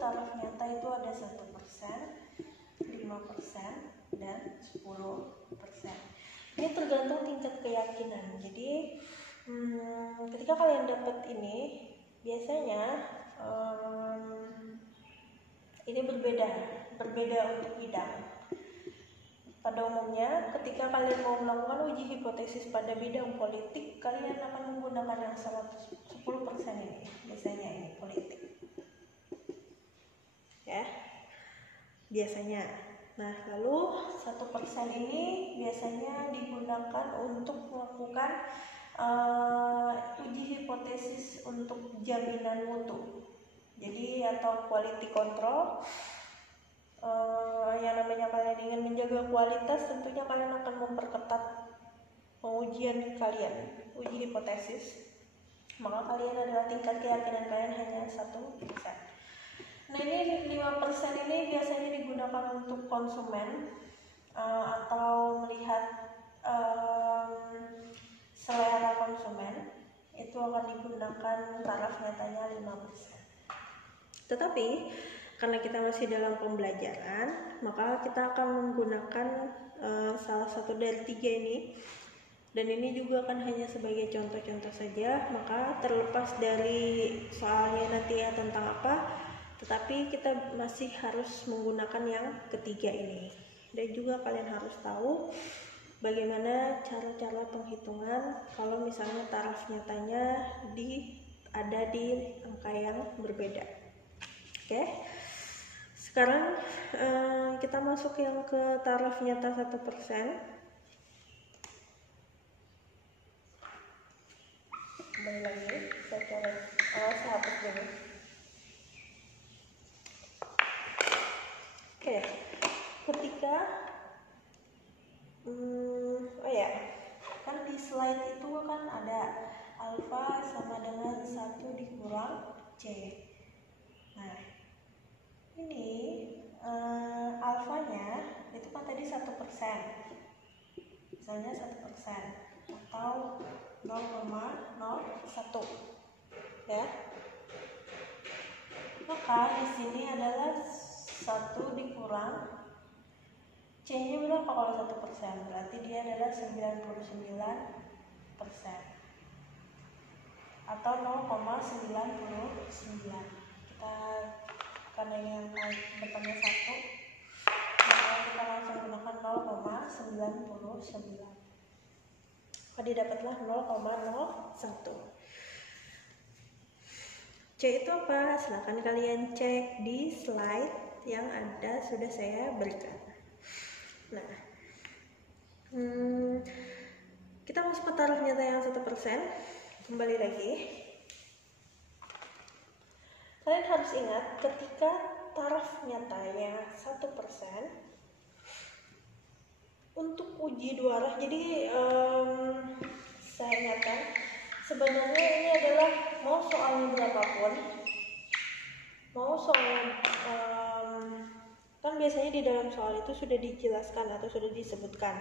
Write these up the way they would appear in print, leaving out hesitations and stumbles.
taraf nyata itu ada 1%, 5%, dan 10%. Ini tergantung tingkat keyakinan. Jadi ketika kalian dapat ini, biasanya ini berbeda untuk bidang. Pada umumnya, ketika kalian mau melakukan uji hipotesis pada bidang politik, kalian akan menggunakan yang 10% ini, biasanya ini politik. Ya, biasanya. Nah, lalu 1% ini biasanya digunakan untuk melakukan uji hipotesis untuk jaminan mutu. Jadi atau quality control. Yang namanya kalian ingin menjaga kualitas, tentunya kalian akan memperketat pengujian kalian, uji hipotesis. Maka kalian adalah tingkat keyakinan kalian hanya 1%. Nah, ini 5% ini biasanya digunakan untuk konsumen atau melihat selera konsumen. Itu akan digunakan taraf nyatanya 5%. Tetapi karena kita masih dalam pembelajaran, maka kita akan menggunakan salah satu dari 3 ini. Dan ini juga kan hanya sebagai contoh-contoh saja, maka terlepas dari soalnya nanti ya tentang apa, tetapi kita masih harus menggunakan yang ketiga ini. Dan juga kalian harus tahu bagaimana cara-cara penghitungan kalau misalnya taraf nyatanya ada di angka yang berbeda. Oke. Sekarang kita masuk yang ke taraf nyata 1%. Kembali lagi, saya coret. Saya hapus dulu. Oke, ketika kan di slide itu kan ada alfa sama dengan 1 dikurang C. Nah, ini alfanya itu kan tadi 1%, misalnya 1% atau 0,01 ya. Maka di sini adalah 1 dikurang C-nya berapa kalau 1%? Berarti dia adalah 99% atau 0,99. Kita karena yang depannya 1, maka kita langsung gunakan 0,99. Maka didapatlah 0,01. C itu apa? Silahkan kalian cek di slide yang sudah saya berikan. Nah, kita masuk ke taraf nyata yang 1%. Kembali lagi, kalian harus ingat ketika taraf nyatanya 1% untuk uji 2 arah. Jadi saya ingatkan, sebenarnya ini adalah mau soalnya berapapun, mau soal kan biasanya di dalam soal itu sudah dijelaskan atau sudah disebutkan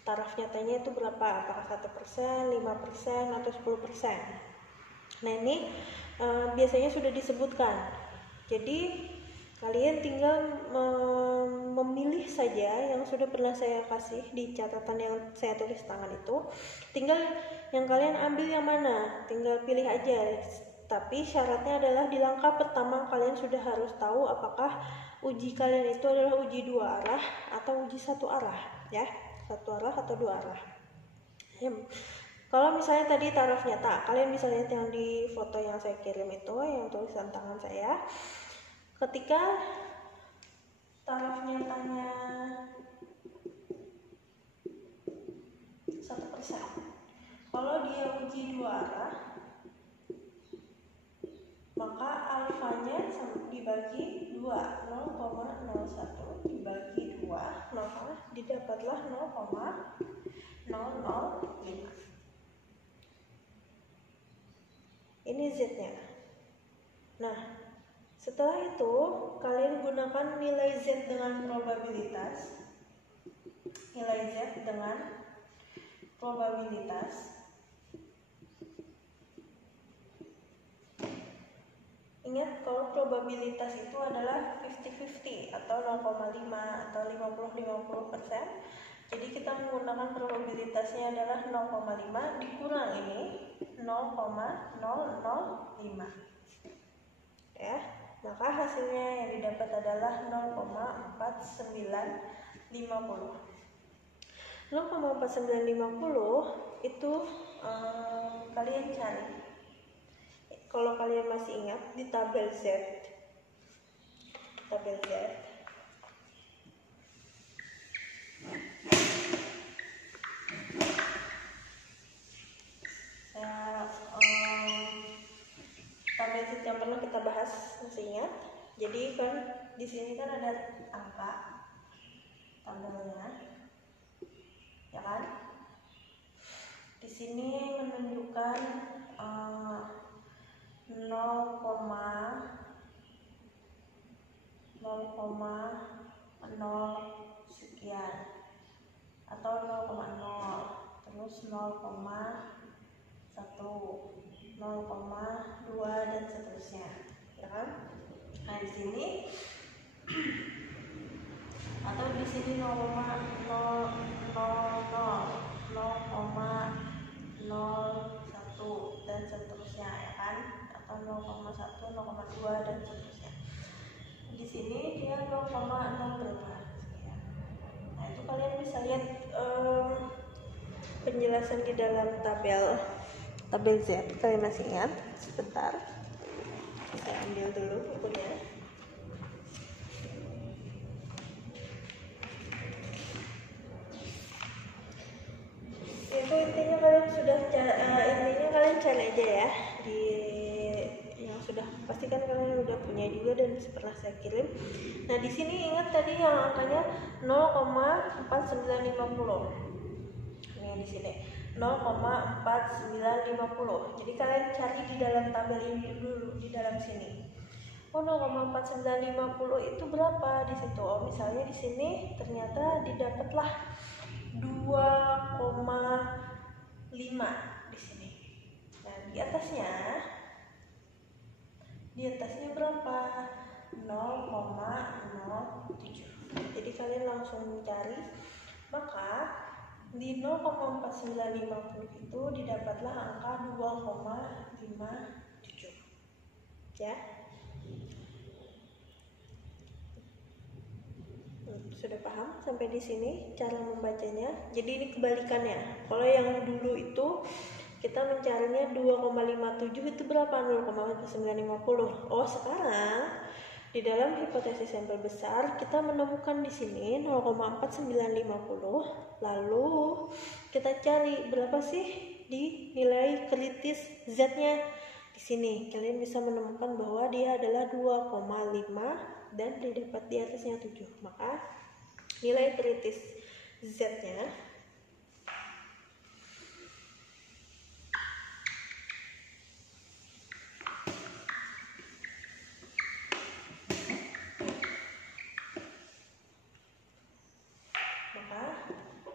taraf nyatanya itu berapa, apakah 1%, 5%, atau 10%. Nah, ini biasanya sudah disebutkan. Jadi kalian tinggal memilih saja yang sudah pernah saya kasih di catatan yang saya tulis tangan itu. Tinggal yang kalian ambil yang mana, tinggal pilih aja. Tapi syaratnya adalah di langkah pertama kalian sudah harus tahu apakah uji kalian itu adalah uji 2 arah atau uji 1 arah, ya, 1 arah atau 2 arah. Kalau misalnya tadi taraf nyata, kalian bisa lihat yang di foto yang saya kirim itu, yang tulisan tangan saya. Ketika taraf nyatanya 1%, kalau dia uji 2 arah, maka alfanya dibagi 2, 0,01 dibagi 2, maka didapatlah 0,005. Ini Z-nya. Nah, setelah itu kalian gunakan nilai Z dengan probabilitas. Nilai Z dengan probabilitas. Ingat kalau probabilitas itu adalah 50-50 atau 0,5 atau 50-50%. Jadi kita menggunakan probabilitasnya adalah 0,5 dikurang ini 0,005. Ya, maka hasilnya yang didapat adalah 0,4950. 0,4950 itu kalian cari. Kalau kalian masih ingat di tabel Z, tabel Z yang pernah kita bahas, masih ingat? Jadi kan di sini kan ada angka tabelnya, ya kan? Di sini menunjukkan 0,0 sekian atau 0,0, terus 0,1, 0,2 dan seterusnya, ya kan? Nah di sini atau di sini 0,000, 0,01 dan seterusnya, ya kan? Atau 0,1, 0,2 dan seterusnya. Di sini dia 0,0 berapa? Nah itu kalian bisa lihat penjelasan di dalam tabel Z. Kalian masih ingat? Sebentar, saya ambil dulu bukunya. Itu intinya kalian sudah kalian cari aja ya di yang sudah, pastikan kalian udah punya juga dan pernah saya kirim. Nah di sini ingat tadi yang angkanya 0,4950. Ini di sini 0,4950. Jadi kalian cari di dalam tabel ini dulu, di dalam sini. Oh 0,4950 itu berapa di situ? Oh misalnya di sini ternyata didapatlah 2,5 di sini. Nah di atasnya berapa? 0,07. Jadi kalian langsung mencari, maka di 0,4950 itu didapatlah angka 2,57. Ya. Sudah paham sampai di sini cara membacanya? Jadi ini kebalikannya. Kalau yang dulu itu kita mencarinya 2,57 itu berapa? 0,950. Oh, sekarang di dalam hipotesis sampel besar kita menemukan di sini 0,4950. Lalu kita cari berapa sih di nilai kritis Z-nya. Di sini kalian bisa menemukan bahwa dia adalah 2,5 dan didapat di atasnya 7. Maka nilai kritis Z-nya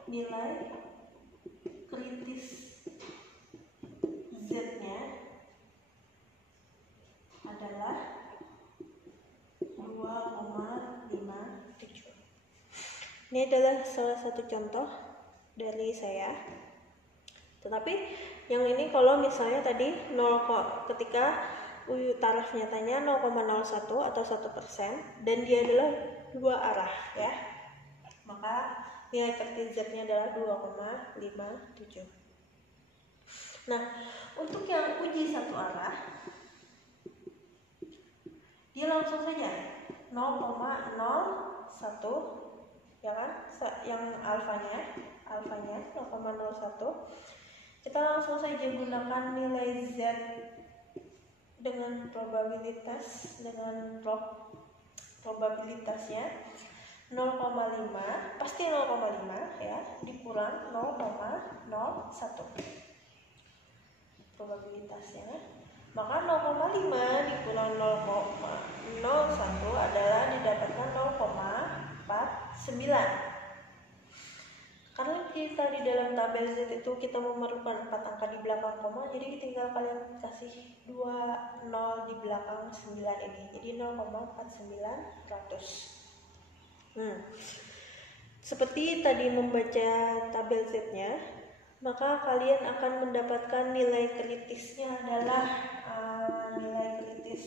nilai kritis Z-nya adalah 2,57. Ini adalah salah satu contoh dari saya. Tetapi yang ini kalau misalnya tadi 0, ketika taraf nyatanya 0,01 atau 1% dan dia adalah 2 arah ya, maka nilai kritis Z-nya adalah 2,57. Nah, untuk yang uji satu arah, dia langsung saja 0,01 ya kan, yang alfanya 0,01. Kita langsung saja gunakan nilai Z dengan probabilitas, dengan probabilitasnya 0,5, pasti 0,5 ya, dikurang 0,01 probabilitasnya. Maka 0,5 dikurang 0,01 adalah didapatkan 0,49. Karena jika di dalam tabel Z itu kita memerlukan 4 angka di belakang koma, jadi tinggal kalian kasih 2 0 di belakang 9 ini. Jadi 0,4900. Seperti tadi membaca tabel Z-nya, maka kalian akan mendapatkan nilai kritisnya adalah nilai kritis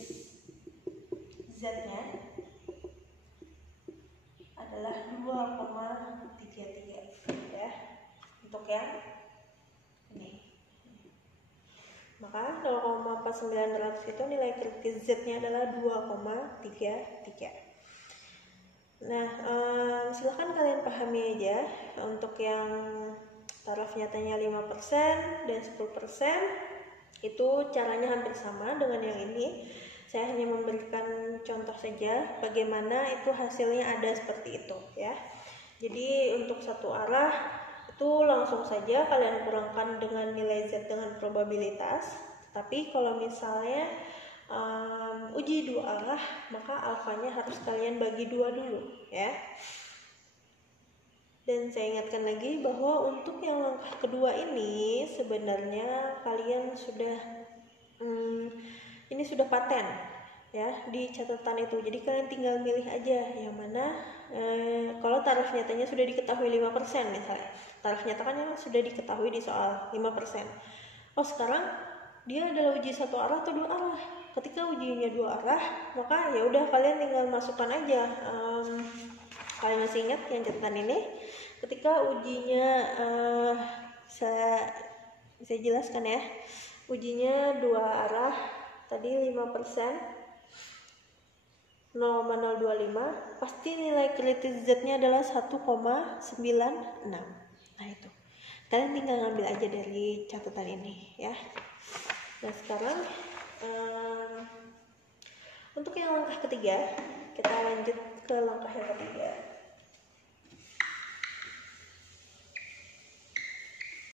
Z-nya adalah 2,33 ya, untuk yang ini. Maka 0,4900 itu nilai kritis Z-nya adalah 2,33. Nah, silahkan kalian pahami aja untuk yang taraf nyatanya 5% dan 10% itu caranya hampir sama dengan yang ini. Saya hanya memberikan contoh saja bagaimana itu hasilnya ada seperti itu ya. Jadi untuk satu arah itu langsung saja kalian kurangkan dengan nilai Z dengan probabilitas. Tapi kalau misalnya uji dua arah, maka alfanya harus kalian bagi 2 dulu ya. Dan saya ingatkan lagi bahwa untuk yang langkah kedua ini sebenarnya kalian sudah ini sudah paten ya di catatan itu. Jadi kalian tinggal milih aja yang mana. Kalau taraf nyatanya sudah diketahui 5% misalnya, taraf nyata kan yang sudah diketahui di soal 5%. Oh, sekarang dia adalah uji satu arah atau dua arah. Ketika ujinya dua arah, maka ya udah kalian tinggal masukkan aja. Kalian masih ingat yang catatan ini? Ketika ujinya saya jelaskan ya. Ujinya dua arah, tadi 5%, 0,025, pasti nilai kritis Z-nya adalah 1,96. Nah itu. Kalian tinggal ngambil aja dari catatan ini ya. Nah sekarang untuk yang langkah ketiga, kita lanjut ke langkah yang ketiga.